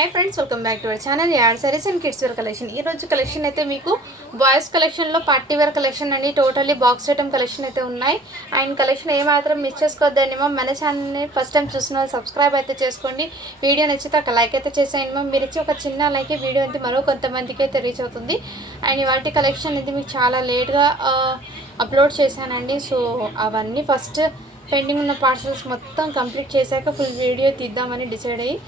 Hi friends welcome back to our channel यार sarees and kids wear collection ఈ రోజు collection అయితే మీకు బాయ్స్ కలెక్షన్ లో పార్టీ వేర్ కలెక్షన్ అండి టోటల్లీ బాక్స్ ఐటమ్ కలెక్షన్ అయితే ఉన్నాయి అండ్ కలెక్షన్ ఏ మాత్రం మిస్ చేసుకోవద్దండి మన ఛానల్ ని ఫస్ట్ టైం చూస్తున్న సబ్స్క్రైబ్ అయితే చేసుకోండి వీడియో నచ్చితే ఒక లైక్ అయితే చేసేయండి మీరు ఇచ్చే ఒక చిన్న లైక్ వీడియో అయితే మరో కొంతమందికి అయితే రీచ్ అవుతుంది అండ్ ఇవాల్టి కలెక్షన్ ఇది మీకు చాలా లేట్ గా అప్లోడ్ చేశానండి సో అవన్నీ ఫస్ట్ పెండింగ్ ఉన్న పార్సల్స్ మొత్తం కంప్లీట్ చేశాక ఫుల్ వీడియో తీద్దామని డిసైడ్ అయ్యి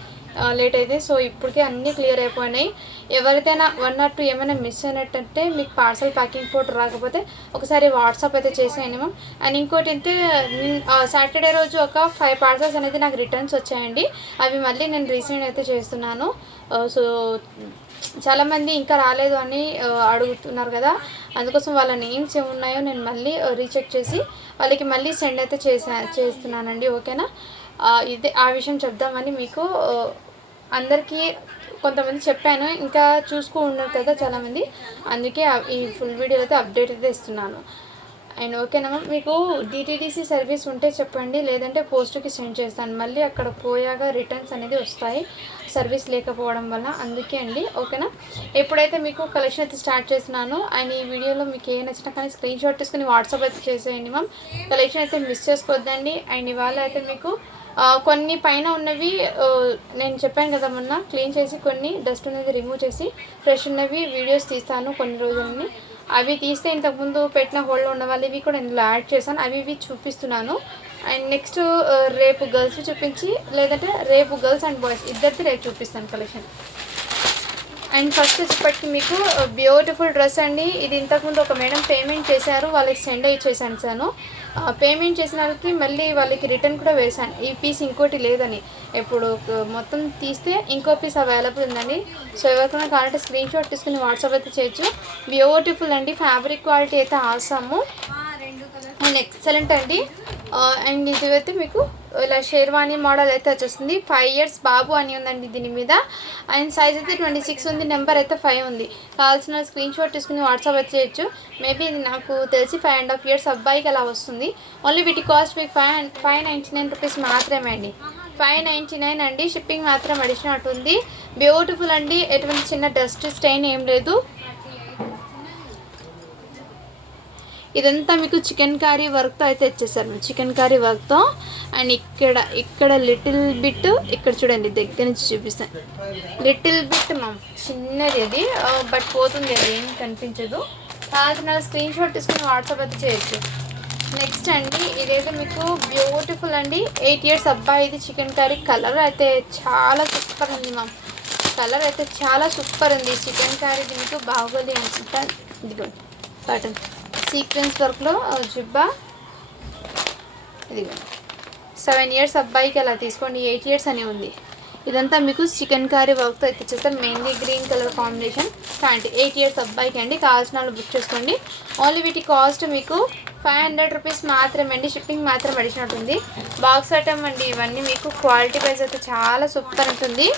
లేట్ అయితే సో ఇప్పటికే అన్నీ క్లియర్ అయిపోయినాయి ఎవరిదైనా 1 or 2 ఏమైనా మిస్ అయినట్టంటే మీకు పార్సల్ ప్యాకింగ్ ఫోటో రాకపోతే ఒకసారి వాట్సాప్ అయితే చేసేయండి మ్యామ్ అండ్ ఇంకోటి అంటే సాటర్డే రోజు ఒక 5 పార్సల్స్ అనేది నాకు రిటర్న్స్ వచ్చాయండి అవి మళ్ళీ నేను రీసెంట్ అయితే చేస్తున్నాను సో చాలామంది ఇంకా రాలేదు అని అడుగుతున్నారు కదా అందుకోసం వాళ్ళ నేమ్స్ ఏమున్నాయో నేను మళ్ళీ రీచెక్ చేసి వాళ్ళకి మళ్ళీ సెండ్ అయితే చేస్తున్నానండి ఓకేనా ఇదే ఆ విషయం చెప్దామని మీకు అందరికీ కొంతమంది చెప్పాను ఇంకా చూసుకు ఉన్నారు కదా చాలామంది అందుకే ఈ ఫుల్ వీడియోలో అయితే అప్డేట్ అయితే ఇస్తున్నాను అండ్ ఓకేనా మీకు డిటిడిసి సర్వీస్ ఉంటే చెప్పండి లేదంటే పోస్ట్కి సెండ్ చేస్తాను మళ్ళీ అక్కడ పోయాక రిటర్న్స్ అనేది వస్తాయి సర్వీస్ లేకపోవడం వల్ల అందుకే అండి ఓకేనా ఎప్పుడైతే మీకు కలెక్షన్ అయితే స్టార్ట్ చేస్తున్నాను అండ్ ఈ వీడియోలో మీకు ఏ నచ్చినా కానీ స్క్రీన్ షాట్ తీసుకుని వాట్సాప్ అయితే చేసేయండి మ్యామ్ కలెక్షన్ అయితే మిస్ చేసుకోవద్దండి అండ్ ఇవాళ అయితే మీకు కొన్ని పైన ఉన్నవి నేను చెప్పాను కదా మొన్న క్లీన్ చేసి కొన్ని డస్ట్ అనేది రిమూవ్ చేసి ఫ్రెష్ ఉన్నవి వీడియోస్ తీస్తాను కొన్ని రోజులని అవి తీస్తే ఇంతకుముందు పెట్టిన హోల్డ్లో ఉన్న వాళ్ళు ఇవి కూడా ఇందులో యాడ్ చేశాను అవి చూపిస్తున్నాను అండ్ నెక్స్ట్ రేపు గర్ల్స్ చూపించి లేదంటే రేపు గర్ల్స్ అండ్ బాయ్స్ ఇద్దరిది రేపు చూపిస్తాను కలెక్షన్ అండ్ ఫస్ట్ వచ్చేప్పటికి మీకు బ్యూటిఫుల్ డ్రెస్ అండి ఇది ఇంతకుముందు ఒక మేడం పేమెంట్ చేశారు వాళ్ళకి సెండ్ చేశాను సాను పేమెంట్ చేసిన వాళ్ళకి మళ్ళీ వాళ్ళకి రిటర్న్ కూడా వేశాను ఈ పీస్ ఇంకోటి లేదని ఇప్పుడు మొత్తం తీస్తే ఇంకో పీస్ అవైలబుల్ ఉందండి సో ఎవరికైనా కావాలంటే స్క్రీన్ షాట్ తీసుకుని వాట్సాప్ అయితే చేయొచ్చు బ్యూటిఫుల్ అండి ఫ్యాబ్రిక్ క్వాలిటీ అయితే ఆసాము అండ్ ఎక్సలెంట్ అండి అండ్ ఇది అయితే మీకు ఇలా షేర్వాణి మోడల్ అయితే వచ్చేస్తుంది 5 years బాబు అని ఉందండి దీని మీద అండ్ సైజ్ అయితే 26 ఉంది నెంబర్ అయితే 5 ఉంది కావాల్సిన స్క్రీన్ షాట్ తీసుకుని వాట్సాప్ అయితే చేయొచ్చు మేబీ ఇది నాకు తెలిసి 5.5 years అబ్బాయికి అలా వస్తుంది ఓన్లీ వీటి కాస్ట్ మీకు 599 రూపీస్ మాత్రమే అండి 599 అండి షిప్పింగ్ మాత్రం అడిషనల్ ఉంటుంది బ్యూటిఫుల్ అండి ఎటువంటి చిన్న డస్ట్ స్టెయిన్ ఏం లేదు ఇదంతా మీకు చికెన్ కర్రీ వర్క్తో అయితే ఇచ్చేసారు చికెన్ కర్రీ వర్క్తో అండ్ ఇక్కడ లిటిల్ బిట్ ఇక్కడ చూడండి దగ్గర నుంచి చూపిస్తాను లిటిల్ బిట్ మ్యామ్ చిన్నది అది బట్ పోతుంది అది ఏం కనిపించదు కావాల్సిన స్క్రీన్ షాట్ తీసుకుని వాట్సాప్ అయితే చేయొచ్చు నెక్స్ట్ అండి ఇదైతే మీకు బ్యూటిఫుల్ అండి 8 years అబ్బాయి ఇది చికెన్ కర్రీ కలర్ అయితే చాలా సూపర్ ఉంది మ్యామ్ కలర్ అయితే చాలా సూపర్ ఉంది చికెన్ కర్రీది మీకు బాగోలి అనుకుంటా ఇదిగోండి కాటన్ సీక్వెన్స్ వర్క్లో జిబ్బా ఇదిగోండి 7 years అబ్బాయికి అలా తీసుకోండి 8 years అని ఉంది ఇదంతా మీకు చికెన్ కర్రీ వర్క్తో అయితే ఇచ్చేస్తారు mehndi green colour combination pant 8 years అబ్బాయికి అండి కావాల్సిన వాళ్ళు బుక్ చేసుకోండి ఓన్లీ వీటి కాస్ట్ మీకు 500 రూపీస్ మాత్రమే అండి షిప్పింగ్ మాత్రం అడిషనల్ ఉంది బాక్స్ ఐటమ్ అండి ఇవన్నీ మీకు క్వాలిటీ వైజ్ అయితే చాలా సూపర్ ఉంటుంది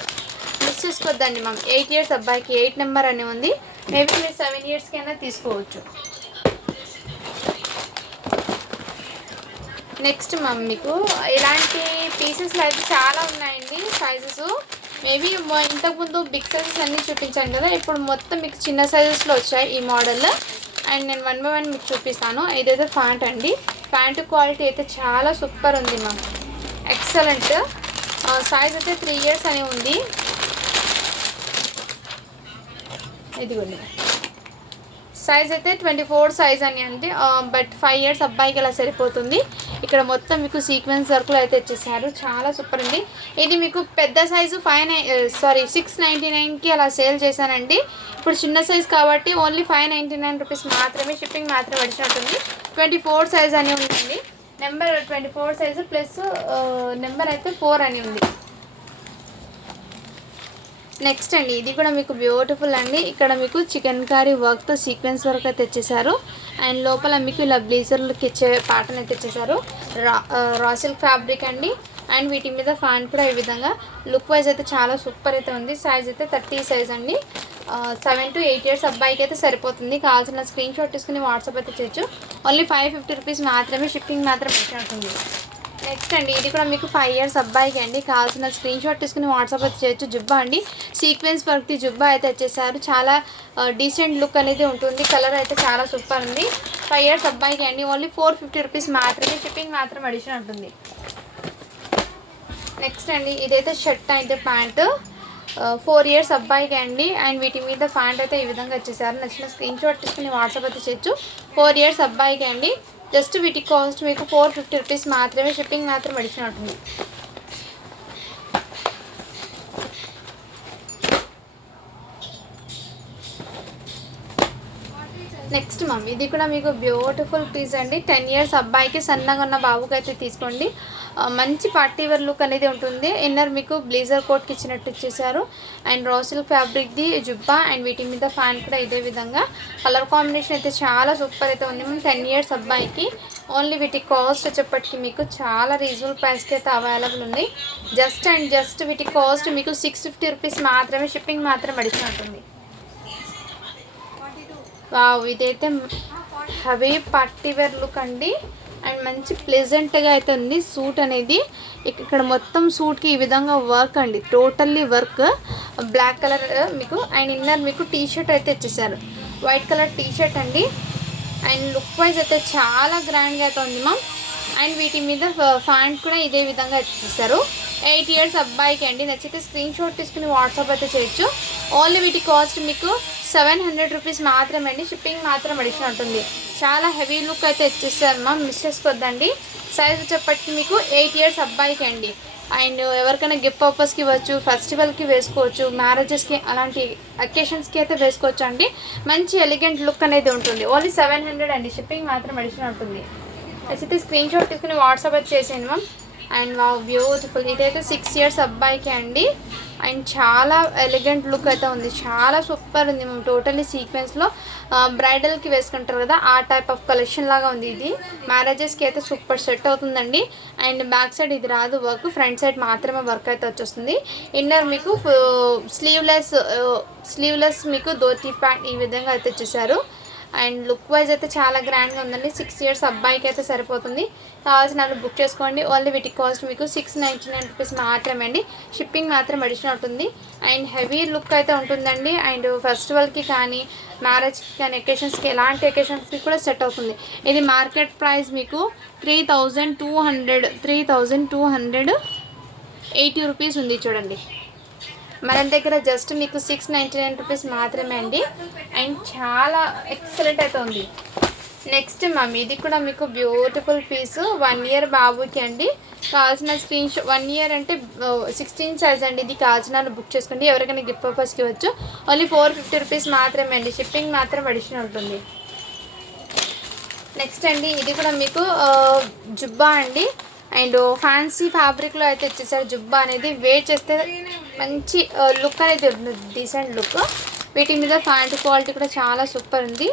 మిస్ చేసుకోవద్దండి మ్యామ్ 8 years అబ్బాయికి 8 నెంబర్ అని ఉంది మేబీ మీరు 7 yearsకి అయినా తీసుకోవచ్చు నెక్స్ట్ మ్యామ్ మీకు ఇలాంటి పీసెస్లో అయితే చాలా ఉన్నాయండి సైజెస్ మేబీ ఇంతకుముందు బిగ్ సైజెస్ అన్నీ చూపించాను కదా ఇప్పుడు మొత్తం మీకు చిన్న సైజెస్లో వచ్చాయి ఈ మోడల్ అండ్ నేను 1 by 1 మీకు చూపిస్తాను ఇదైతే ప్యాంట్ అండి ప్యాంట్ క్వాలిటీ అయితే చాలా సూపర్ ఉంది మ్యామ్ ఎక్సలెంట్ సైజ్ అయితే 3 years అని ఉంది ఇదిగోండి సైజ్ అయితే 24 సైజ్ అని అంటే బట్ 5 years అబ్బాయికి అలా సరిపోతుంది ఇక్కడ మొత్తం మీకు సీక్వెన్స్ వర్క్లో అయితే ఇచ్చేసారు చాలా సూపర్ ఉంది ఇది మీకు పెద్ద సైజు 699కి అలా సేల్ చేశానండి ఇప్పుడు చిన్న సైజ్ కాబట్టి ఓన్లీ 599 రూపీస్ మాత్రమే షిప్పింగ్ మాత్రం అడిచినట్టుంది 24 సైజ్ అని ఉందండి నెంబర్ 24 సైజు ప్లస్ నెంబర్ అయితే 4 అని ఉంది నెక్స్ట్ అండి ఇది కూడా మీకు బ్యూటిఫుల్ అండి ఇక్కడ మీకు చికెన్ కర్రీ వర్క్తో సీక్వెన్స్ వర్క్ అయితే తెచ్చేసారు అండ్ లోపల మీకు ఇలా బ్లేజర్లకి ఇచ్చే ప్యాటర్న్ అయితే తెచ్చేసారు రా సిల్క్ ఫ్యాబ్రిక్ అండి అండ్ వీటి మీద ఫ్యాన్ కూడా ఈ విధంగా లుక్ వైజ్ అయితే చాలా సూపర్ అయితే ఉంది సైజ్ అయితే 30 సైజ్ అండి 7 to 8 years అబ్బాయికి అయితే సరిపోతుంది కావాల్సిన స్క్రీన్ షాట్ తీసుకుని వాట్సాప్ అయితే చేయొచ్చు ఓన్లీ 550 రూపీస్ మాత్రమే షిప్పింగ్ మాత్రం ఉంటుంది నెక్స్ట్ అండి ఇది కూడా మీకు 5 ఇయర్స్ అబ్బాయికి అండి. కావాల్సిన స్క్రీన్ షాట్ తీసుకుని వాట్సాప్ అయితే చేయొచ్చు. జుబ్బా అండి, సీక్వెన్స్ వర్క్ది జుబ్బా అయితే వచ్చేసారు. చాలా డీసెంట్ లుక్ అనేది ఉంటుంది. కలర్ అయితే చాలా సూపర్ ఉంది. 5 ఇయర్స్ అబ్బాయికి అండి. ఓన్లీ 450 రూపీస్ మాత్రమే. షిప్పింగ్ మాత్రం అడిషన్ ఉంటుంది. నెక్స్ట్ అండి ఇదైతే షర్ట్ అయితే ప్యాంటు 4 ఇయర్స్ అబ్బాయికి అండి. అండ్ వీటి మీద ప్యాంట్ అయితే ఈ విధంగా వచ్చేసారు. నచ్చిన స్క్రీన్ షాట్ తీసుకుని వాట్సాప్ అయితే చేయొచ్చు. 4 ఇయర్స్ అబ్బాయికి అండి. జస్ట్ వీటి కాస్ట్ మీకు 450 రూపీస్ మాత్రమే. షిప్పింగ్ మాత్రం అడిషన్ ఉంటుంది. నెక్స్ట్ మమ్ ఇది కూడా మీకు బ్యూటిఫుల్ పీస్ అండి. 10 ఇయర్స్ అబ్బాయికి సన్నగా ఉన్న బాబుకి అయితే తీసుకోండి. మంచి పార్టీ వేర్ లుక్ అనేది ఉంటుంది. ఇన్నర్ మీకు బ్లేజర్ కోట్కి ఇచ్చినట్టు ఇచ్చేసారు. అండ్ రా సిల్క్ ఫ్యాబ్రిక్ది జుబ్బా అండ్ వీటి మీద ఫ్యాన్ కూడా ఇదే విధంగా. కలర్ కాంబినేషన్ అయితే చాలా సూపర్ అయితే ఉంది. 10 ఇయర్స్ అబ్బాయికి ఓన్లీ వీటి కాస్ట్ వచ్చేప్పటికి మీకు చాలా రీజనబుల్ ప్రైస్కి అయితే అవైలబుల్ ఉంది. జస్ట్ వీటి కాస్ట్ మీకు 650 రూపీస్ మాత్రమే. షిప్పింగ్ మాత్రం అడిషన్ ఉంటుంది. వావ్, ఇదైతే హెవీ పార్టీ వేర్ లుక్ అండి. అండ్ మంచి ప్లెజెంట్గా అయితే ఉంది. సూట్ అనేది ఇక్కడ మొత్తం సూట్కి ఈ విధంగా వర్క్ అండి. టోటల్లీ వర్క్ బ్లాక్ కలర్ మీకు. అండ్ ఇన్నర్ మీకు టీ షర్ట్ అయితే ఇచ్చేసారు. వైట్ కలర్ టీ షర్ట్ అండి. అండ్ లుక్ వైజ్ అయితే చాలా గ్రాండ్గా అయితే ఉంది మ్యామ్. అండ్ వీటి మీద ఫ్యాంట్ కూడా ఇదే విధంగా ఇచ్చేసారు. 8 ఇయర్స్ అబ్బాయికి అండి. నచ్చితే స్క్రీన్ షాట్ తీసుకుని వాట్సాప్ అయితే చేయొచ్చు. ఓన్లీ వీటి కాస్ట్ మీకు 700 రూపీస్ మాత్రమే అండి. షిప్పింగ్ మాత్రం అడిషన్ ఉంటుంది. చాలా హెవీ లుక్ అయితే ఇచ్చేస్తారు మ్యామ్, మిస్ చేసుకోవద్దండి. సైజ్ వచ్చేప్పటికి మీకు 8 ఇయర్స్ అబ్బాయికి అండి. అండ్ ఎవరికైనా గిఫ్ట్ పర్పస్కి ఇవ్వచ్చు, ఫెస్టివల్కి వేసుకోవచ్చు, మ్యారేజెస్కి అలాంటి అకేషన్స్కి అయితే వేసుకోవచ్చు అండి. మంచి ఎలిగెంట్ లుక్ అనేది ఉంటుంది. ఓన్లీ 700 అండి. షిప్పింగ్ మాత్రం అడిషన్ ఉంటుంది. నచ్చితే స్క్రీన్ షాట్ తీసుకుని వాట్సాప్ అయితే చేసేయండి మ్యామ్. And wow, beautiful. ఇదైతే 6 ఇయర్స్ అబ్బాయికి అండి. అండ్ చాలా ఎలిగెంట్ లుక్ అయితే ఉంది. చాలా సూపర్ ఉంది మ్యామ్. టోటల్లీ సీక్వెన్స్లో బ్రైడల్కి వేసుకుంటారు కదా, ఆ టైప్ ఆఫ్ కలెక్షన్ లాగా ఉంది. ఇది మ్యారేజెస్కి అయితే సూపర్ సెట్ అవుతుందండి. అండ్ బ్యాక్ సైడ్ ఇది రాదు వర్క్, ఫ్రంట్ సైడ్ మాత్రమే వర్క్ అయితే వచ్చేస్తుంది. ఇన్నర్ మీకు స్లీవ్లెస్ మీకు ధోతీ ప్యాంట్ ఈ విధంగా అయితే వచ్చేసారు. అండ్ లుక్ వైజ్ అయితే చాలా గ్రాండ్గా ఉందండి. 6 ఇయర్స్ అబ్బాయికి అయితే సరిపోతుంది. కావాల్సిన బుక్ చేసుకోండి. ఓన్లీ వీటి కాస్ట్ మీకు 699 రూపీస్ మాత్రమే అండి. షిప్పింగ్ మాత్రం అడిషన్ ఉంటుంది. అండ్ హెవీ లుక్ అయితే ఉంటుందండి. అండ్ ఫెస్టివల్కి కానీ మ్యారేజ్కి కానీ అకేషన్స్కి ఎలాంటి అకేషన్స్కి కూడా సెట్ అవుతుంది. ఇది మార్కెట్ ప్రైస్ మీకు 3280 రూపీస్ ఉంది చూడండి. మన దగ్గర జస్ట్ మీకు 699 రూపీస్ మాత్రమే అండి. అండ్ చాలా ఎక్సలెంట్ అయితే ఉంది. నెక్స్ట్ మ్యామ్ ఇది కూడా మీకు బ్యూటిఫుల్ పీస్. 1 ఇయర్ బాబుకి అండి. కావాల్సిన స్క్రీన్ షాట్ 1 ఇయర్ అంటే 16 సైజ్ అండి. ఇది కావాల్సిన బుక్ చేసుకోండి. ఎవరికైనా గిఫ్ట్ పర్పస్కి ఇవ్వచ్చు. ఓన్లీ 450 రూపీస్ మాత్రమే అండి. షిప్పింగ్ మాత్రం అడిషన్ ఉంటుంది. నెక్స్ట్ అండి ఇది కూడా మీకు జుబ్బా అండి. అండ్ ఫ్యాన్సీ ఫ్యాబ్రిక్లో అయితే ఇచ్చేసారు. జుబ్బా అనేది వేర్ చేస్తే మంచి లుక్ అనేది ఉంటుంది, డీసెంట్ లుక్. వీటి మీద ప్యాంట్ క్వాలిటీ కూడా చాలా సూపర్ ఉంది.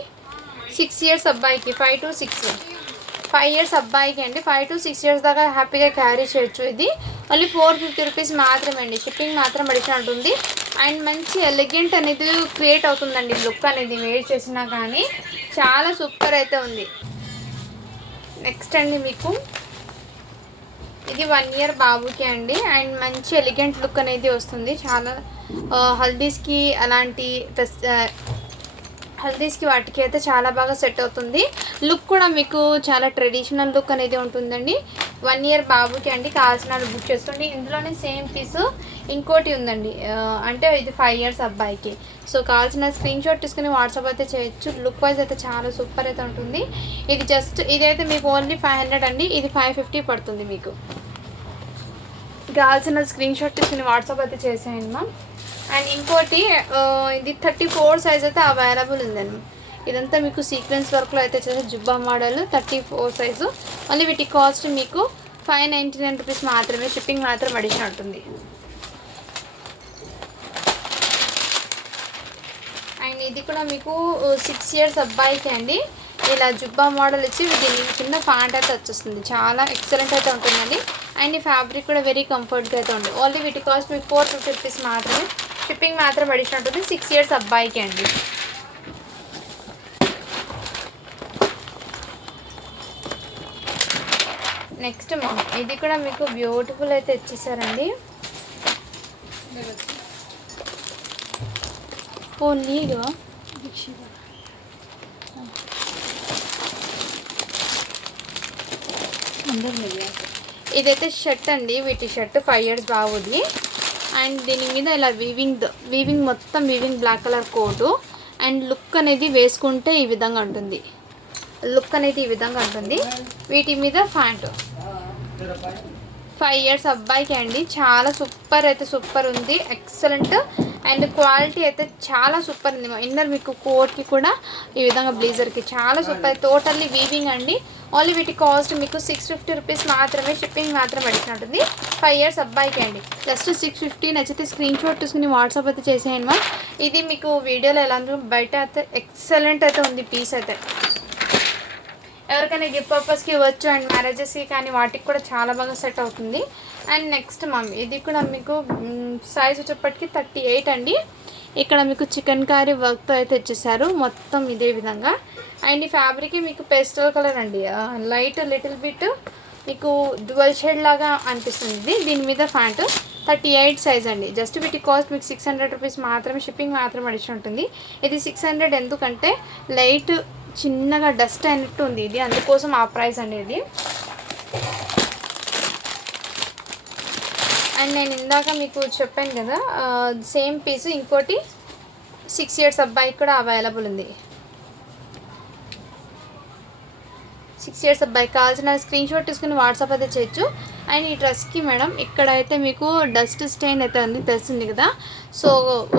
6 ఇయర్స్ అబ్బాయికి 5 to 6 5 ఇయర్స్ అబ్బాయికి అండి. 5 to 6 ఇయర్స్ దాకా హ్యాపీగా క్యారీ చేయొచ్చు. ఇది ఓన్లీ 450 రూపీస్ మాత్రమే అండి. షిప్పింగ్ మాత్రం అడిషన్ ఉంటుంది. అండ్ మంచి ఎలిగెంట్ అనేది క్రియేట్ అవుతుందండి. లుక్ అనేది వేర్ చేసినా కానీ చాలా సూపర్ అయితే ఉంది. నెక్స్ట్ అండి మీకు ఇది 1 ఇయర్ బాబుకి అండి. అండ్ మంచి ఎలిగెంట్ లుక్ అనేది వస్తుంది. చాలా హల్దీస్కి అలాంటి హల్దీస్కి వాటికి అయితే చాలా బాగా సెట్ అవుతుంది. లుక్ కూడా మీకు చాలా ట్రెడిషనల్ లుక్ అనేది ఉంటుందండి. 1 ఇయర్ బాబుకి అండి. కావాల్సిన బుక్ చేసుకోండి. ఇందులోనే సేమ్ పీసు ఇంకోటి ఉందండి, అంటే ఇది 5 ఇయర్స్ అబ్బాయికి. సో కావాల్సిన స్క్రీన్ షాట్ తీసుకుని వాట్సాప్ అయితే చేయొచ్చు. లుక్ వైజ్ అయితే చాలా సూపర్ అయితే ఉంటుంది. ఇదైతే మీకు ఓన్లీ 500 అండి. ఇది 550 పడుతుంది మీకు. కావాల్సిన స్క్రీన్ షాట్ తీసుకుని వాట్సాప్ అయితే చేసేయండి మ్యామ్. అండ్ ఇంకోటి ఇది 34 సైజ్ అయితే అవైలబుల్ ఉందండి. ఇదంతా మీకు సీక్వెన్స్ వర్క్లో అయితే చేసే జుబ్బా మోడల్ 34 సైజు. ఓన్లీ వీటి కాస్ట్ మీకు 599 రూపీస్ మాత్రమే. షిప్పింగ్ మాత్రం అడిషన్ ఉంటుంది. అండ్ ఇది కూడా మీకు 6 ఇయర్స్ అబ్బాయికి అండి. ఇలా జుబ్బా మోడల్ ఇచ్చి దీని కింద ప్యాంట్ అయితే వచ్చేస్తుంది. చాలా ఎక్సలెంట్ అయితే ఉంటుందండి. అండ్ ఈ ఫ్యాబ్రిక్ కూడా వెరీ కంఫర్ట్గా అయితే ఉంది. ఓన్లీ వీటి కాస్ట్ మీకు 450 రూపీస్ మాత్రమే. షిప్పింగ్ మాత్రం అడిషన్ ఉంటుంది. 6 ఇయర్స్ అబ్బాయికి అండి. నెక్స్ట్ ఇది కూడా మీకు బ్యూటిఫుల్ అయితే ఇచ్చేసారండి. నీగా ఇదైతే షర్ట్ అండి. వీటి షర్ట్ 5 years బాగుంది. అండ్ దీని మీద ఇలా వీవింగ్ మొత్తం weaving black colour coat. And look అనేది వేసుకుంటే ఈ విధంగా ఉంటుంది. వీటి మీద ప్యాంటు 5 years అబ్బాయికి అండి. చాలా సూపర్ ఉంది, ఎక్సలెంట్. అండ్ క్వాలిటీ అయితే చాలా సూపర్ ఉంది. ఇన్నర్ మీకు కోట్కి కూడా ఈ విధంగా బ్లేజర్కి చాలా సూపర్, టోటల్లీ వీవింగ్ అండి. ఓన్లీ వీటి కాస్ట్ మీకు 650 రూపీస్ మాత్రమే, షిప్పింగ్ మాత్రం అడిగిన ఉంటుంది. 5 years అబ్బాయికి అండి. జస్ట్ 650. నచ్చితే స్క్రీన్ షాట్ తీసుకుని వాట్సాప్ అయితే చేసేయండి మా. ఇది మీకు వీడియోలో ఎలా ఉంది, బయట అయితే ఎక్సలెంట్ అయితే ఉంది పీస్ అయితే. ఎవరికైనా గిఫ్ట్ పర్పస్కి ఇవ్వచ్చు. అండ్ మ్యారేజెస్కి కానీ వాటికి కూడా చాలా బాగా సెట్ అవుతుంది. అండ్ నెక్స్ట్ ఇది కూడా మీకు సైజ్ వచ్చేప్పటికి 38 అండి. ఇక్కడ మీకు చికెన్ కర్రీ వర్క్తో అయితే ఇచ్చేసారు మొత్తం ఇదే విధంగా. అండ్ ఈ ఫ్యాబ్రిక్ మీకు పేస్టల్ కలర్ అండి, లైట్ లిటిల్ బిట్ మీకు డ్యువల్ షేడ్ లాగా అనిపిస్తుంది. దీని మీద ప్యాంటు 38 సైజ్ అండి. జస్ట్ వీటి కాస్ట్ మీకు 600 రూపీస్ మాత్రమే, షిప్పింగ్ మాత్రం అడిషన్ ఉంటుంది. ఇది 600 ఎందుకంటే లైట్ చిన్నగా డస్ట్ అయినట్టు ఉంది ఇది, అందుకోసం ఆ ప్రైస్ అనేది. అండ్ నేను ఇందాక మీకు చెప్పాను కదా సేమ్ పీస్ ఇంకోటి 6 years అబ్బాయికి కూడా అవైలబుల్ ఉంది. 6 years అబ్బాయికి కావాల్సిన స్క్రీన్ షాట్ తీసుకుని వాట్సాప్ అయితే చేయొచ్చు. అండ్ ఈ డ్రెస్కి మేడం ఇక్కడ అయితే మీకు డస్ట్ స్టెయిన్ అయితే ఉంది, తెలిసింది కదా. సో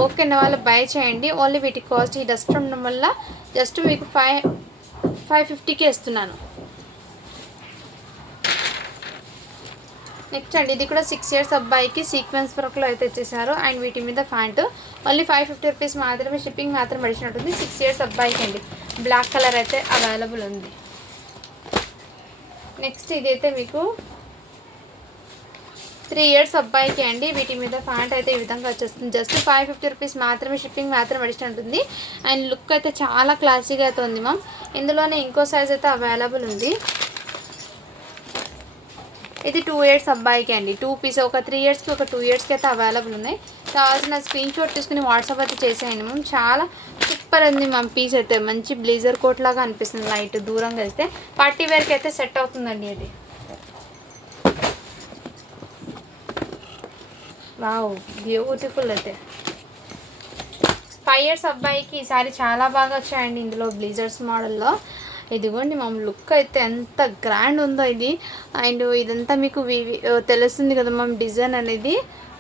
ఓకే అన్న వాళ్ళు బై చేయండి. ఓన్లీ వీటి కాస్ట్ ఈ డస్ట్ ఉండడం వల్ల జస్ట్ మీకు 550కి ఇస్తున్నాను. నెక్స్ట్ అండి ఇది కూడా 6 years అబ్బాయికి సీక్వెన్స్ వర్క్లో అయితే ఇచ్చేసారు. అండ్ వీటి మీద ప్యాంటు ఓన్లీ 550 రూపీస్ మాత్రమే, షిప్పింగ్ మాత్రం అడిచినట్టుంది. 6 years అబ్బాయికి అండి. బ్లాక్ కలర్ అయితే అవైలబుల్ ఉంది. నెక్స్ట్ ఇదైతే మీకు 3 years అబ్బాయికి అండి. వీటి మీద ప్యాంట్ అయితే ఈ విధంగా వచ్చేస్తుంది. జస్ట్ 550 రూపీస్ మాత్రమే, షిప్పింగ్ మాత్రం అడిషన్ ఉంటుంది. అండ్ లుక్ అయితే చాలా క్లాసీగా అయితే ఉంది మ్యామ్. ఇందులోనే ఇంకో సైజ్ అయితే అవైలబుల్ ఉంది. ఇది 2 years అబ్బాయికి అండి. 2 పీస్ ఒక 3 yearsకి ఒక 2 yearsకి అయితే అవైలబుల్ ఉన్నాయి. కావాల్సిన స్క్రీన్ షాట్ తీసుకుని వాట్సాప్ అయితే చేసేయండి మ్యామ్. చాలా సూపర్ ఉంది మ్యామ్ పీస్ అయితే. మంచి బ్లేజర్ కోట్ లాగా అనిపిస్తుంది. లైట్ దూరంగా వెళ్తే పార్టీ వేర్కి అయితే సెట్ అవుతుందండి అది. వావ్ బ్యూటిఫుల్ అయితే. 5 years అబ్బాయికి ఈసారి చాలా బాగా వచ్చాయండి ఇందులో బ్లేజర్స్ మోడల్లో. ఇదిగోండి మా లుక్ అయితే ఎంత గ్రాండ్ ఉందో ఇది. అండ్ ఇదంతా మీకు తెలుస్తుంది కదా మ్యామ్, డిజైన్ అనేది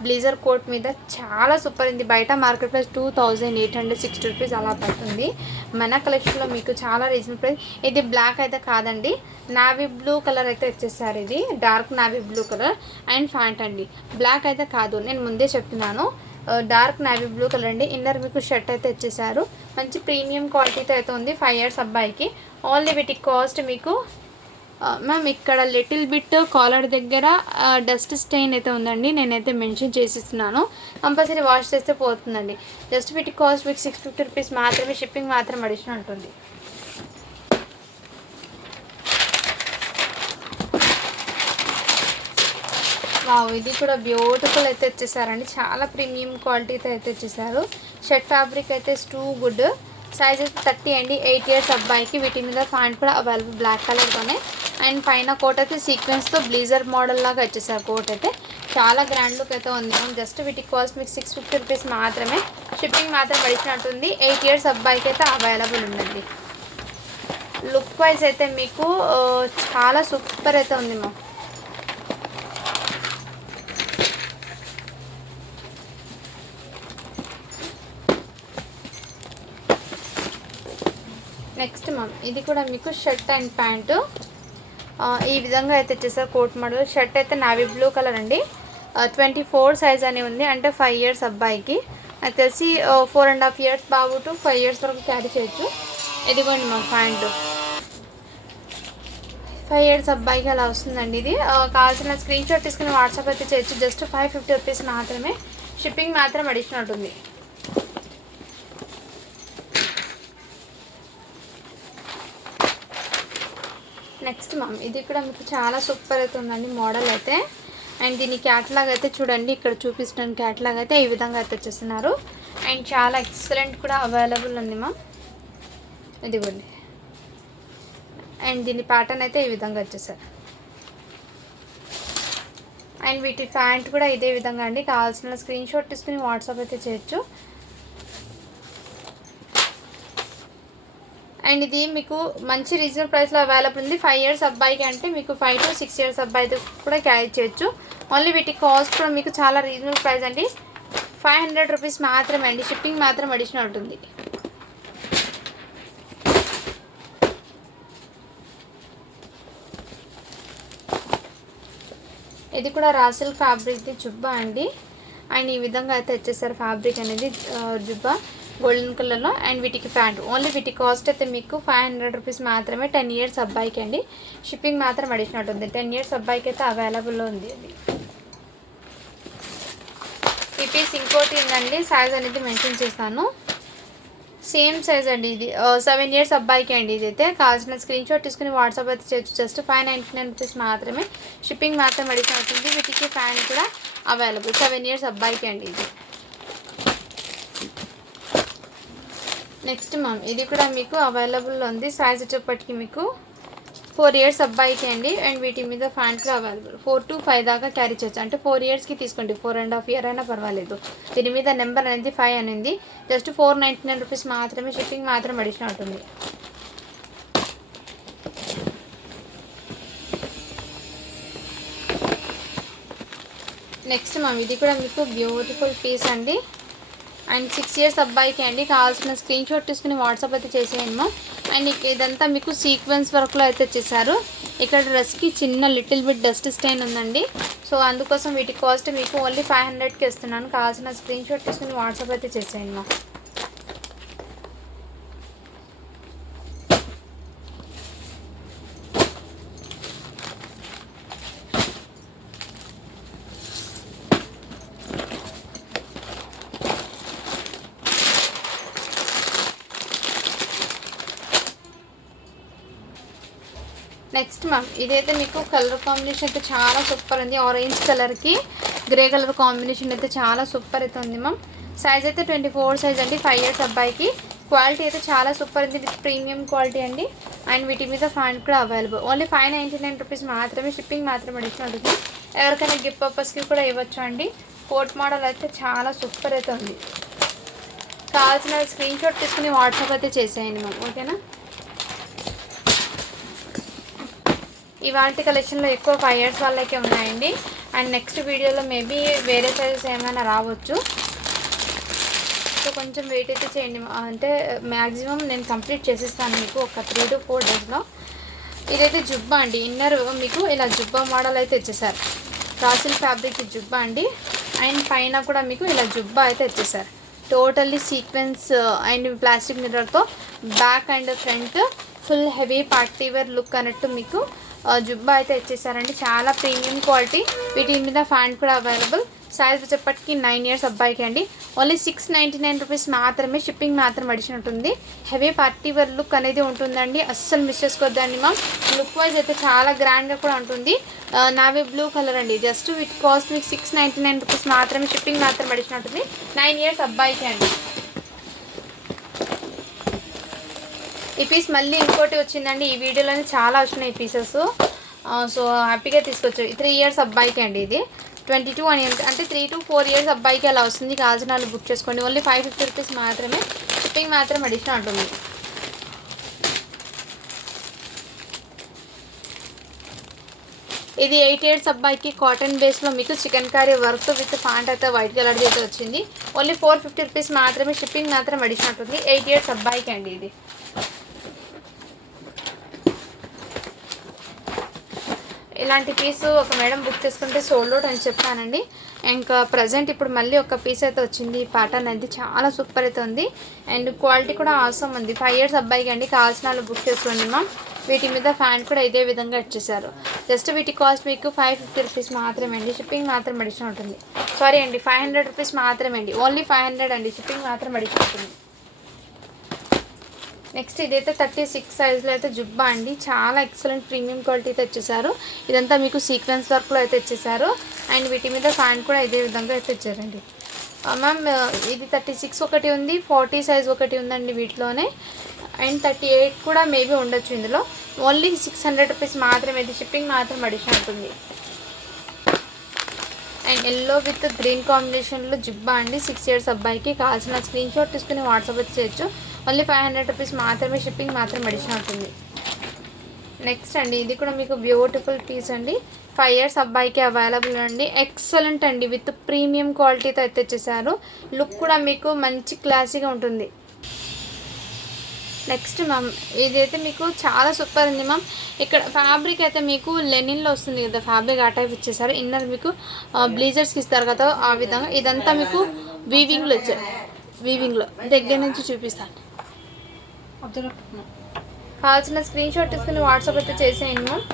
బ్లేజర్ కోట్ మీద చాలా సూపర్ ఉంది. బయట మార్కెట్ ప్రైస్ 2860 రూపీస్ అలా పడుతుంది. మన కలెక్షన్లో మీకు చాలా రీజనబుల్ ప్రైస్. ఇది బ్లాక్ అయితే కాదండి, నావీ బ్లూ కలర్ అయితే వచ్చేసారు. ఇది dark navy blue colour and pant అండి. బ్లాక్ అయితే కాదు, నేను ముందే చెప్తున్నాను. డార్క్ నావీ బ్లూ కలర్ అండి. ఇన్నర్ మీకు షర్ట్ అయితే ఇచ్చేసారు. మంచి ప్రీమియం క్వాలిటీతో అయితే ఉంది 5 years అబ్బాయికి. ఓన్లీ వీటి కాస్ట్ మీకు మ్యామ్ ఇక్కడ లిటిల్ బిట్ కాలర్ దగ్గర డస్ట్ స్టెయిన్ అయితే ఉందండి, నేనైతే మెన్షన్ చేసిస్తున్నాను. కంపల్సరీ వాష్ చేస్తే పోతుందండి. జస్ట్ వీటి కాస్ట్ మీకు 650 రూపీస్ మాత్రమే, షిప్పింగ్ మాత్రం అడిషన్ ఉంటుంది. ఇది కూడా బ్యూటిఫుల్ అయితే వచ్చేసారండి. చాలా ప్రీమియం క్వాలిటీతో అయితే వచ్చేసారు. షర్ట్ ఫ్యాబ్రిక్ అయితే టూ గుడ్. సైజ్ అయితే 30 అండి. 8 years అబ్బాయికి. వీటి మీద ప్యాంట్ కూడా అవైలబుల్ బ్లాక్ కలర్తోనే. అండ్ పైన కోట్ అయితే సీక్వెన్స్తో బ్లేజర్ మోడల్ లాగా వచ్చేసారు. కోట్ అయితే చాలా గ్రాండ్ లుక్ అయితే ఉంది. జస్ట్ వీటి కాస్ట్ మీకు 650 రూపీస్ మాత్రమే, షిప్పింగ్ మాత్రం పడిచినట్టుంది. 8 years అబ్బాయికి అయితే అవైలబుల్ ఉందండి. లుక్ వైజ్ అయితే మీకు చాలా సూపర్ అయితే ఉంది మా. నెక్స్ట్ మ్యామ్ ఇది కూడా మీకు షర్ట్ అండ్ ప్యాంటు ఈ విధంగా అయితే వచ్చేసారు. Coat model. షర్ట్ అయితే నావీ బ్లూ కలర్ అండి. 24 సైజ్ అని ఉంది, అంటే 5 years అబ్బాయికి. అది తెలిసి 4.5 years బాబు టు 5 years వరకు క్యారీ చేయొచ్చు. ఇదిగోండి మా ప్యాంటు 5 years అబ్బాయికి అలా వస్తుందండి. ఇది కావాల్సిన స్క్రీన్ షాట్ తీసుకుని వాట్సాప్ అయితే చేయొచ్చు. జస్ట్ 550 రూపీస్ మాత్రమే, షిప్పింగ్ మాత్రం అడిషనల్ ఉంటుంది. నెక్స్ట్ మ్యామ్ ఇది కూడా మీకు చాలా సూపర్ అయితే ఉందండి మోడల్ అయితే. అండ్ దీని క్యాట్లాగ్ అయితే చూడండి, ఇక్కడ చూపిస్తున్న క్యాట్లాగ్ అయితే ఈ విధంగా అయితే వచ్చేస్తున్నారు. అండ్ చాలా ఎక్సలెంట్ కూడా అవైలబుల్ ఉంది మ్యామ్, ఇదిగోండి. అండ్ దీని ప్యాటర్న్ అయితే ఈ విధంగా వచ్చేసారు. అండ్ వీటి ప్యాంట్ కూడా ఇదే విధంగా అండి. కావాల్సిన స్క్రీన్ షాట్ తీసుకుని వాట్సాప్ అయితే చేయొచ్చు. అండ్ ఇది మీకు మంచి రీజనబుల్ ప్రైస్లో అవైలబుల్ ఉంది. 5 years అబ్బాయికి అంటే మీకు 5 to 6 years అబ్బాయితో కూడా క్యారీ చేయొచ్చు. ఓన్లీ వీటి కాస్ట్ కూడా మీకు చాలా రీజనబుల్ ప్రైస్ అండి, 500 రూపీస్ మాత్రమే అండి. షిప్పింగ్ మాత్రం అడిషనల్ ఉంటుంది. ఇది కూడా రాసిల్ ఫ్యాబ్రిక్ది జుబ్బా అండి. అండ్ ఈ విధంగా అయితే వచ్చేసారు ఫ్యాబ్రిక్ అనేది, జుబ్బా గోల్డెన్ కలర్లో. అండ్ వీటికి ప్యాంట్ ఓన్లీ వీటి కాస్ట్ అయితే మీకు 500 రూపీస్ మాత్రమే. 10 years అబ్బాయికి అండి. షిప్పింగ్ మాత్రం అడిషనల్ ఉంటుంది. 10 years అబ్బాయికి అయితే అవైలబుల్లో ఉంది అది. ఈ పీస్ ఇంకోటి ఉందండి, సైజ్ అనేది మెన్షన్ చేస్తాను. సేమ్ సైజ్ అండి, ఇది 7 years అబ్బాయికి అండి. ఇది అయితే కావాల్సిన స్క్రీన్ షాట్ తీసుకుని వాట్సాప్ అయితే చేయొచ్చు. జస్ట్ 599 రూపీస్ మాత్రమే. షిప్పింగ్ మాత్రం అడిషనల్ అవుతుంది. వీటికి ప్యాంట్ కూడా అవైలబుల్. 7 years అబ్బాయికి అండి ఇది. నెక్స్ట్ మ్యామ్ ఇది కూడా మీకు అవైలబుల్ ఉంది. సైజ్ వచ్చేప్పటికి మీకు 4 years అబ్బాయికి అండి. అండ్ వీటి మీద ప్యాంట్ కూడా అవైలబుల్. 4 to 5 దాకా క్యారీ చేయొచ్చు. అంటే 4 yearsకి తీసుకోండి, 4.5 years అయినా పర్వాలేదు. దీని మీద నెంబర్ అనేది 5 అనేది. జస్ట్ 499 రూపీస్ మాత్రమే. షిప్పింగ్ మాత్రం అడిషనల్ ఉంటుంది. నెక్స్ట్ మ్యామ్ ఇది కూడా మీకు బ్యూటిఫుల్ పీస్ అండి. అండ్ 6 years అబ్బాయికి అండి. కావాల్సిన స్క్రీన్ షాట్ తీసుకుని వాట్సాప్ అయితే చేసేయండి మ్యామ్. అండ్ ఇదంతా మీకు సీక్వెన్స్ వర్క్లో అయితే వచ్చేసారు. ఇక్కడ డ్రెస్కి చిన్న లిటిల్ బిట్ డస్ట్ స్టైన్ ఉందండి. సో అందుకోసం వీటి కాస్ట్ మీకు ఓన్లీ 500కి ఇస్తున్నాను. కావాల్సిన స్క్రీన్ షాట్ తీసుకుని వాట్సాప్ అయితే చేసేయండి మ్యామ్. నెక్స్ట్ మ్యామ్ ఇదైతే మీకు కలర్ కాంబినేషన్ అయితే చాలా సూపర్ ఉంది. ఆరెంజ్ కలర్కి గ్రే కలర్ కాంబినేషన్ అయితే చాలా సూపర్ అయితే ఉంది మ్యామ్. సైజ్ అయితే 24 సైజ్ అండి. 5 years అబ్బాయికి. క్వాలిటీ అయితే చాలా సూపర్ ఉంది, విత్ ప్రీమియం క్వాలిటీ అండి. అండ్ వీటి మీద ప్యాంట్ కూడా అవైలబుల్. ఓన్లీ 599 రూపీస్ మాత్రమే. షిప్పింగ్ మాత్రం అడిషనల్ ఉంటుంది. ఎవరికైనా గిఫ్ట్ పర్పస్కి కూడా ఇవ్వచ్చు అండి. కోట్ మోడల్ అయితే చాలా సూపర్ అయితే ఉంది. కావాల్సిన స్క్రీన్ షాట్ తీసుకుని వాట్సాప్ అయితే చేసేయండి మ్యామ్, ఓకేనా. ఇవాంటి కలెక్షన్లో ఎక్కువ 5 years వాళ్ళకే ఉన్నాయండి. అండ్ నెక్స్ట్ వీడియోలో మేబీ వేరే సైజెస్ ఏమైనా రావచ్చు. సో కొంచెం వెయిట్ అయితే చేయండి, అంటే మ్యాక్సిమం నేను కంప్లీట్ చేసేస్తాను మీకు ఒక 3 to 4 daysలో. ఇదైతే జుబ్బా అండి. ఇన్నర్ మీకు ఇలా జుబ్బా మోడల్ అయితే ఇచ్చేసారు. రాసిల్ ఫ్యాబ్రిక్ జుబ్బా అండి. అండ్ పైన కూడా మీకు ఇలా జుబ్బా అయితే ఇచ్చేసారు. టోటల్లీ సీక్వెన్స్ అండ్ ప్లాస్టిక్ మిర్రర్తో back and front full heavy party wear look అన్నట్టు మీకు జుబ్బా అయితే ఇచ్చేసారండి. చాలా ప్రీమియం క్వాలిటీ. వీటి మీద ఫ్యాంట్ కూడా అవైలబుల్. సైజ్ వచ్చేప్పటికి 9 years అబ్బాయికి అండి. ఓన్లీ 699 రూపీస్ మాత్రమే. షిప్పింగ్ మాత్రం అడిషన్ ఉంటుంది. హెవీ పార్టీ వేర్ లుక్ అనేది ఉంటుందండి, అస్సలు మిస్ చేసుకోవద్దండి మ్యామ్. లుక్ వైజ్ అయితే చాలా గ్రాండ్గా కూడా ఉంటుంది. నావీ బ్లూ కలర్ అండి. జస్ట్ వీటి కాస్ట్ మీకు 699 రూపీస్ మాత్రమే. షిప్పింగ్ మాత్రం అడిషన్ ఉంటుంది. 9 years అబ్బాయికి అండి. ఈ పీస్ మళ్ళీ ఇంకోటి వచ్చిందండి. ఈ వీడియోలోనే చాలా వచ్చినాయి పీసెస్. సో హ్యాపీగా తీసుకొచ్చు. 3 years అబ్బాయికి అండి. ఇది 22 అని అంటే 3 to 4 years అబ్బాయికి అలా వస్తుంది. కావాల్సిన బుక్ చేసుకోండి. ఓన్లీ 550 రూపీస్ మాత్రమే. షిప్పింగ్ మాత్రం అడిషనల్ ఉంటుంది. ఇది 8 years అబ్బాయికి కాటన్ బేస్లో మీకు chicken curry work with pant అయితే వైట్ కలర్ది అయితే వచ్చింది. ఓన్లీ 450 రూపీస్ మాత్రమే. షిప్పింగ్ మాత్రం అడిషనల్ ఉంటుంది. 8 years అబ్బాయికి అండి. ఇది ఇలాంటి పీసు ఒక మేడం బుక్ చేసుకుంటే సోల్డ్ అవుట్ అని చెప్పానండి. ఇంకా ప్రజెంట్ ఇప్పుడు మళ్ళీ ఒక పీస్ అయితే వచ్చింది. ఈ ప్యాటర్న్ అనేది చాలా సూపర్ అయితే ఉంది. అండ్ క్వాలిటీ కూడా ఆసమ్ ఉంది. 5 years అబ్బాయికి అండి. కావాల్సిన వాళ్ళు బుక్ చేసుకోండి మ్యామ్. వీటి మీద ఫ్యాంట్ కూడా ఇదే విధంగా ఇచ్చేసారు. జస్ట్ వీటి కాస్ట్ మీకు 550 రూపీస్ మాత్రమే అండి. షిప్పింగ్ మాత్రం అడిషన్ ఉంటుంది. సారీ అండి, 500 రూపీస్ మాత్రమే అండి. ఓన్లీ 500 అండి. షిప్పింగ్ మాత్రం అడిషన్ ఉంటుంది. నెక్స్ట్ ఇదైతే 36 సైజ్లో అయితే జుబ్బా అండి, చాలా ఎక్సలెంట్ ప్రీమియం క్వాలిటీతో ఇచ్చేసారు. ఇదంతా మీకు సీక్వెన్స్ వర్క్లో అయితే ఇచ్చేసారు. అండ్ వీటి మీద ఫ్యాన్ కూడా ఇదే విధంగా అయితే ఇచ్చారండి. మ్యామ్ ఇది 36 ఒకటి ఉంది, 40 సైజ్ ఒకటి ఉందండి వీటిలోనే. అండ్ 38 కూడా మేబీ ఉండొచ్చు ఇందులో. ఓన్లీ 600 రూపీస్ మాత్రమే, ఇది షిప్పింగ్ మాత్రం అడిషన్ ఉంటుంది. అండ్ ఎల్లో విత్ గ్రీన్ కాంబినేషన్లో జుబ్బా అండి, 6 ఇయర్స్ అబ్బాయికి. కావాల్సిన స్క్రీన్ షాట్ తీసుకుని వాట్సాప్ అయితే చేయొచ్చు. ఓన్లీ 500 రూపీస్ మాత్రమే, షిప్పింగ్ మాత్రం అడిషన్ అవుతుంది. నెక్స్ట్ అండి ఇది కూడా మీకు బ్యూటిఫుల్ పీస్ అండి, 5 ఇయర్స్ అబ్బాయికి అవైలబుల్ అండి. ఎక్సలెంట్ అండి, విత్ ప్రీమియం క్వాలిటీతో అయితే వచ్చేసారు. లుక్ కూడా మీకు మంచి క్లాసీగా ఉంటుంది. నెక్స్ట్ మ్యామ్ ఇదైతే మీకు చాలా సూపర్ ఉంది మ్యామ్. ఇక్కడ ఫ్యాబ్రిక్ అయితే మీకు లెనిన్లో వస్తుంది కదా ఫ్యాబ్రిక్, ఆ టైప్ ఇచ్చేసారు. ఇన్నర్ మీకు బ్లీజర్స్కి ఇస్తారు కదా ఆ విధంగా. ఇదంతా మీకు వీవింగ్లో వచ్చారు, వీవింగ్లో దగ్గర నుంచి చూపిస్తాను. కావాల్సిన స్క్రీన్ షాట్ తీసుకుని వాట్సాప్ అయితే చేసేయండి మ్యామ్.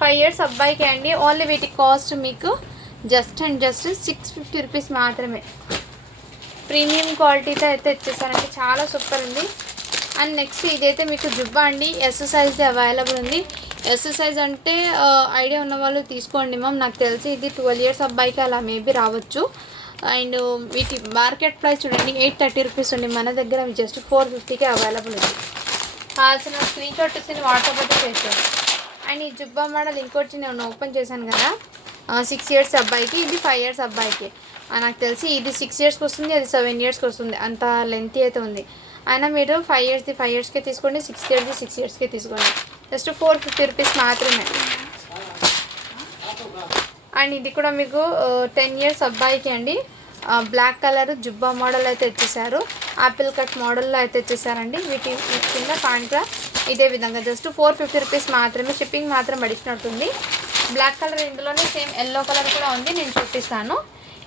5 ఇయర్స్ అబ్బాయికి అండి. ఓన్లీ వీటి కాస్ట్ మీకు జస్ట్ అండ్ జస్ట్ 650 రూపీస్ మాత్రమే. ప్రీమియం క్వాలిటీతో అయితే ఇచ్చేసారండి, చాలా సూపర్ ఉంది. అండ్ నెక్స్ట్ ఇదైతే మీకు జుబ్బా అండి, ఎస్ సైజ్ అవైలబుల్ ఉంది. ఎస్ సైజ్ అంటే ఐడియా ఉన్న వాళ్ళు తీసుకోండి మ్యామ్. నాకు తెలిసి ఇది 12 ఇయర్స్ అబ్బాయికి అలా మేబీ రావచ్చు. అండ్ వీటి మార్కెట్ ప్రైస్ చూడండి 830 రూపీస్ ఉంది, మన దగ్గర జస్ట్ 450కే అవైలబుల్ ఉంది. కావాల్సిన స్క్రీన్ షాట్ తీసుకుని వాట్సాప్ అయితే చేస్తాను. అండ్ ఈ జుబ్బా మోడల్ ఇంకోటి నేను ఓపెన్ చేశాను కదా, 6 ఇయర్స్ అబ్బాయికి, ఇది 5 ఇయర్స్ అబ్బాయికి. నాకు తెలిసి ఇది 6 ఇయర్స్కి వస్తుంది, అది 7 ఇయర్స్కి వస్తుంది, అంత లెంత్ అయితే ఉంది. అయినా మీరు 5 ఇయర్స్ది 5 ఇయర్స్కే తీసుకోండి, 6 ఇయర్స్ది 6 ఇయర్స్కే తీసుకోండి. జస్ట్ 450 రూపీస్ మాత్రమే. అండ్ ఇది కూడా మీకు 10 ఇయర్స్ అబ్బాయికి అండి, బ్లాక్ కలర్ జుబ్బా మోడల్ అయితే ఇచ్చేసారు. ఆపిల్ కట్ మోడల్లో అయితే ఇచ్చేసారండి. వీటి కింద ప్యాంట్ ఇదే విధంగా జస్ట్ 450 రూపీస్ మాత్రమే, షిప్పింగ్ మాత్రం అడిషనట్టుంది. బ్లాక్ కలర్ ఇందులోనే సేమ్ ఎల్లో కలర్ కూడా ఉంది, నేను చూపిస్తాను.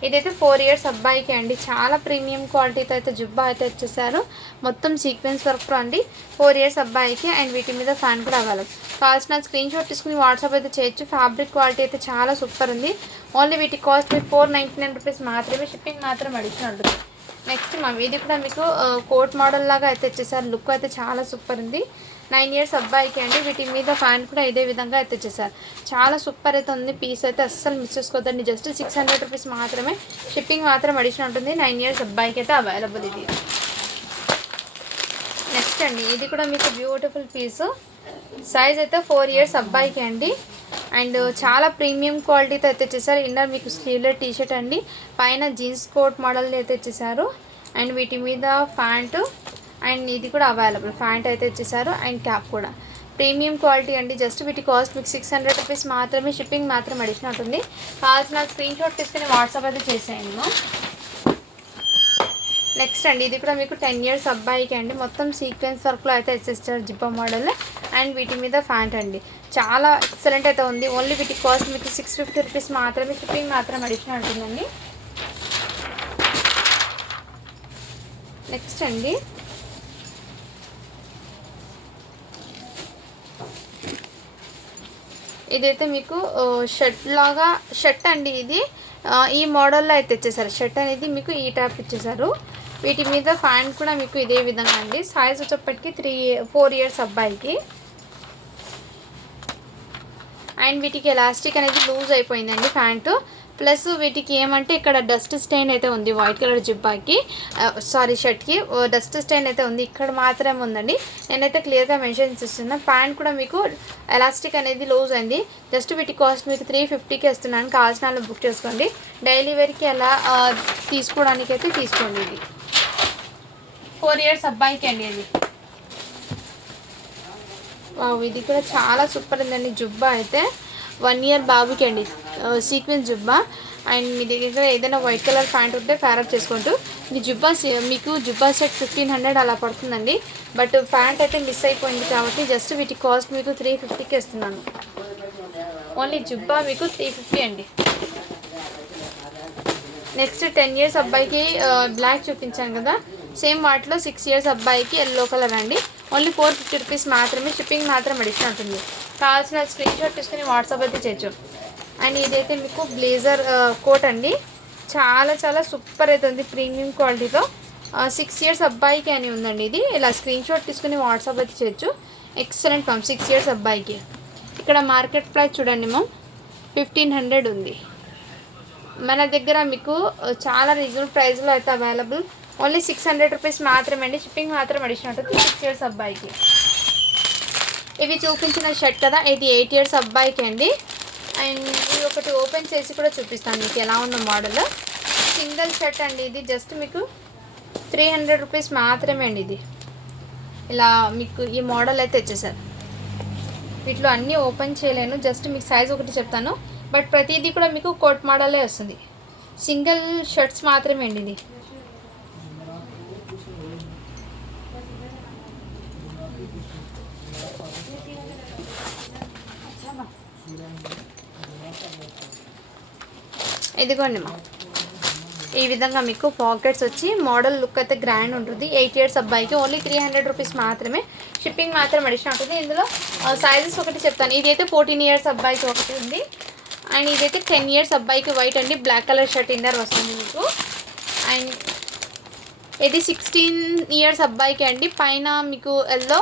ఇదైతే 4 ఇయర్స్ అబ్బాయికి అండి, చాలా ప్రీమియం క్వాలిటీతో అయితే జుబ్బా అయితే వచ్చేసారు. మొత్తం సీక్వెన్స్ వర్క్లో అండి, 4 ఇయర్స్ అబ్బాయికి. అండ్ వీటి మీద ఫ్యాన్ కూడా అవైలబుల్. కావాల్సిన స్క్రీన్ షాట్ తీసుకుని వాట్సాప్ అయితే చేయొచ్చు. ఫ్యాబ్రిక్ క్వాలిటీ అయితే చాలా సూపర్ ఉంది. ఓన్లీ వీటి కాస్ట్ 499 రూపీస్ మాత్రమే, షిప్పింగ్ మాత్రం అడిషనల్ ఉంటుంది. నెక్స్ట్ మ్యామ్ ఇది కూడా మీకు కోట్ మోడల్ లాగా అయితే వచ్చేసారు. లుక్ అయితే చాలా సూపర్ ఉంది. 9 ఇయర్స్ అబ్బాయికి అండి. వీటి మీద ఫ్యాన్ కూడా ఇదే విధంగా అయితే వచ్చేసారు. చాలా సూపర్ అయితే ఉంది. పీస్ అయితే అస్సలు మిస్ చేసుకోవద్దండి. జస్ట్ 600 రూపీస్ మాత్రమే, షిప్పింగ్ మాత్రం అడిషన్ ఉంటుంది. 9 ఇయర్స్ అబ్బాయికి అయితే అవైలబుల్ ఇది. నెక్స్ట్ అండి ఇది కూడా మీకు బ్యూటిఫుల్ పీస్, సైజ్ అయితే 4 ఇయర్స్ అబ్బాయికి అండి. అండ్ చాలా ప్రీమియం క్వాలిటీతో అయితే వచ్చేసారు. ఇన్నర్ మీకు స్లీవ్లెస్ టీషర్ట్ అండి, పైన జీన్స్ కోట్ మోడల్ అయితే వచ్చేసారు. అండ్ వీటి మీద ప్యాంటు అండ్ ఇది కూడా అవైలబుల్, ప్యాంట్ అయితే వచ్చేసారు. అండ్ క్యాప్ కూడా ప్రీమియం క్వాలిటీ అండి. జస్ట్ వీటి కాస్ట్ మీకు 600 రూపీస్ మాత్రమే, షిప్పింగ్ మాత్రం అడిషన్ ఉంటుంది. కావాల్సిన స్క్రీన్ షాట్ తీసుకుని వాట్సాప్ అయితే చేసేయండి. నెక్స్ట్ అండి ఇది కూడా మీకు 10 ఇయర్స్ అబ్బాయికి అండి. మొత్తం సీక్వెన్స్ వర్క్లో అయితే వచ్చేస్తారు జిప్పా మోడల్. అండ్ వీటి మీద ప్యాంట్ అండి, చాలా ఎక్సలెంట్ అయితే ఉంది. ఓన్లీ వీటి కాస్ట్ మీకు 650 రూపీస్ మాత్రమే, షిప్పింగ్ మాత్రం అడిషన్ ఉంటుందండి. నెక్స్ట్ అండి ఇదైతే మీకు షర్ట్ అండి. ఇది ఈ మోడల్లో అయితే ఇచ్చేసారు. షర్ట్ అనేది మీకు ఈ టైప్ ఇచ్చేసారు. వీటి మీద ప్యాంట్ కూడా మీకు ఇదే విధంగా అండి. సైజ్ వచ్చేప్పటికి 4 ఇయర్స్ అబ్బాయికి. అండ్ వీటికి ఎలాస్టిక్ అనేది లూజ్ అయిపోయిందండి ప్యాంటు. ప్లస్ వీటికి ఏమంటే ఇక్కడ డస్ట్ స్టెయిన్ అయితే ఉంది, వైట్ కలర్ జిబ్బాకి షర్ట్కి డస్ట్ స్టెయిన్ అయితే ఉంది. ఇక్కడ మాత్రమే ఉందండి, నేనైతే క్లియర్గా మెన్షన్ చేస్తున్నా. ప్యాంట్ కూడా మీకు ఎలాస్టిక్ అనేది లూజ్ అయింది. జస్ట్ వీటి కాస్ట్ మీకు 350కి ఇస్తున్నాను. కావాల్సిన వాళ్ళు బుక్ చేసుకోండి. డైలీ వేర్కి అలా తీసుకోవడానికి అయితే తీసుకోండి. ఇది 4 ఇయర్స్ అబ్బాయికి అండి. ఇది ఇది కూడా చాలా సూపర్ ఉందండి. జుబ్బా అయితే 1 ఇయర్ బాబుకి అండి, సీక్వెన్స్ జుబ్బా. అండ్ మీ దగ్గర ఏదైనా వైట్ కలర్ ప్యాంట్ ఉంటే ఫేరప్ చేసుకుంటూ మీ జుబ్బా మీకు జుబ్బా సెట్ 1500 అలా పడుతుందండి. బట్ ప్యాంట్ అయితే మిస్ అయిపోయింది కాబట్టి జస్ట్ వీటి కాస్ట్ మీకు 350కి ఇస్తున్నాను. ఓన్లీ జుబ్బా మీకు 350 అండి. నెక్స్ట్ 10 ఇయర్స్ అబ్బాయికి బ్లాక్ చూపించాను కదా, సేమ్ వాటిలో 6 ఇయర్స్ అబ్బాయికి ఎల్లో కలర్ అండి. ఓన్లీ 450 రూపీస్ మాత్రమే, షిప్పింగ్ మాత్రం అడిషన్ ఉంటుంది. కావాల్సిన స్క్రీన్ షాట్ తీసుకుని వాట్సాప్ అయితే చేయొచ్చు. అండ్ ఇదైతే మీకు బ్లేజర్ కోట్ అండి, చాలా చాలా సూపర్ అయితే ఉంది ప్రీమియం క్వాలిటీతో. 6 ఇయర్స్ అబ్బాయికి అని ఉందండి. ఇది ఇలా స్క్రీన్ షాట్ తీసుకుని వాట్సాప్ అయితే చేయొచ్చు. ఎక్సలెంట్ మ్యామ్, 6 ఇయర్స్ అబ్బాయికి. ఇక్కడ మార్కెట్ ప్రైస్ చూడండి మ్యామ్, 1500 ఉంది. మన దగ్గర మీకు చాలా రీజనబుల్ ప్రైస్లో అయితే అవైలబుల్. ఓన్లీ 600 రూపీస్ మాత్రమే అండి. షిప్పింగ్ మాత్రం అడిషనల్ ఉంటుంది 6 ఇయర్స్ అబ్బాయికి. ఇవి చూపించిన షర్ట్ కదా, ఇది 8 ఇయర్స్ అబ్బాయికి అండి. అండ్ ఇది ఒకటి ఓపెన్ చేసి కూడా చూపిస్తాను మీకు ఎలా ఉన్న మోడల్. సింగిల్ షర్ట్ అండి ఇది. జస్ట్ మీకు 300 రూపీస్ మాత్రమే అండి. ఇది ఇలా మీకు ఈ మోడల్ అయితే ఇచ్చేసారు. వీటిలో అన్నీ ఓపెన్ చేయలేను, జస్ట్ మీకు సైజ్ ఒకటి చెప్తాను. బట్ ప్రతిదీ కూడా మీకు కోట్ మోడలే వస్తుంది. సింగిల్ షర్ట్స్ మాత్రమే అండి ఇది. ఇదిగోండి మా, ఈ విధంగా మీకు పాకెట్స్ వచ్చి మోడల్ లుక్ అయితే గ్రాండ్ ఉంటుంది. 8 ఇయర్స్ అబ్బాయికి ఓన్లీ 300 రూపీస్ మాత్రమే. షిప్పింగ్ మాత్రం అడిషనల్ ఉంటుంది. ఇందులో సైజెస్ ఒకటి చెప్తాను. ఇది అయితే 14 ఇయర్స్ అబ్బాయికి ఒకటి ఉంది. అండ్ ఇదైతే 10 ఇయర్స్ అబ్బాయికి వైట్ అండి. బ్లాక్ కలర్ షర్ట్ ఇన్నర్ వస్తుంది మీకు. అండ్ ఇది 16 ఇయర్స్ అబ్బాయికి అండి. పైన మీకు ఎల్లో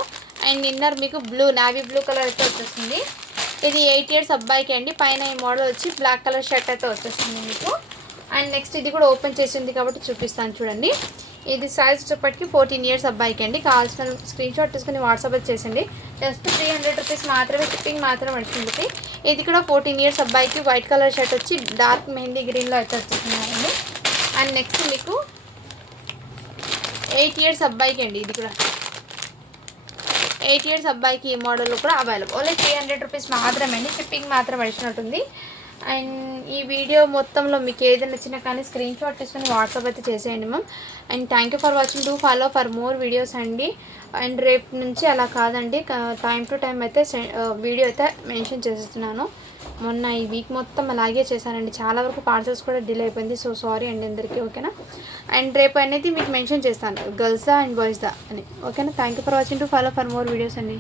అండ్ ఇన్నర్ మీకు బ్లూ, నావీ బ్లూ కలర్ అయితే వచ్చేస్తుంది. ఇది 8 ఇయర్స్ అబ్బాయికి అండి. పైన ఈ మోడల్ వచ్చి బ్లాక్ కలర్ షర్ట్ అయితే వచ్చేస్తుంది మీకు. అండ్ నెక్స్ట్ ఇది కూడా ఓపెన్ చేసింది కాబట్టి చూపిస్తాను చూడండి. ఇది సైజ్ వచ్చేప్పటికి 14 ఇయర్స్ అబ్బాయికి అండి. కావాల్సిన స్క్రీన్ షాట్ తీసుకుని వాట్సాప్ చేసేయండి. జస్ట్ 300 రూపీస్ మాత్రమే. షిప్పింగ్ మాత్రం పడుతుంది. ఇది కూడా 14 ఇయర్స్ అబ్బాయికి వైట్ కలర్ షర్ట్ వచ్చి డార్క్ మెహందీ గ్రీన్లో అయితే వచ్చేస్తున్నారండి. అండ్ నెక్స్ట్ మీకు 8 ఇయర్స్ అబ్బాయికి అండి. ఇది కూడా 8 ఇయర్స్ అబ్బాయికి ఈ మోడల్ కూడా అవైలబుల్. ఓన్లీ 300 రూపీస్ మాత్రమే అండి. షిప్పింగ్ మాత్రం అడిషనల్ ఉంటుంది. అండ్ ఈ వీడియో మొత్తంలో మీకు ఏది నచ్చినా కానీ స్క్రీన్ షాట్ తీసుకుని వాట్సాప్ అయితే చేసేయండి ma'am. And thank you for watching. Do follow for more videos అండి. అండ్ రేపు నుంచి అలా కాదండి, టైం టు టైం అయితే వీడియో అయితే మెన్షన్ చేస్తున్నాను. మొన్న ఈ వీక్ మొత్తం అలాగే చేశానండి. చాలా వరకు పార్సల్స్ కూడా డిలే అయిపోయింది. సో సారీ అండి అందరికీ, ఓకేనా. అండ్ రేపు అనేది మీకు మెన్షన్ చేస్తాను గర్ల్స్దా అండ్ బాయ్స్దా అని, ఓకేనా. Thank you for watching. Do follow for more videos అండి.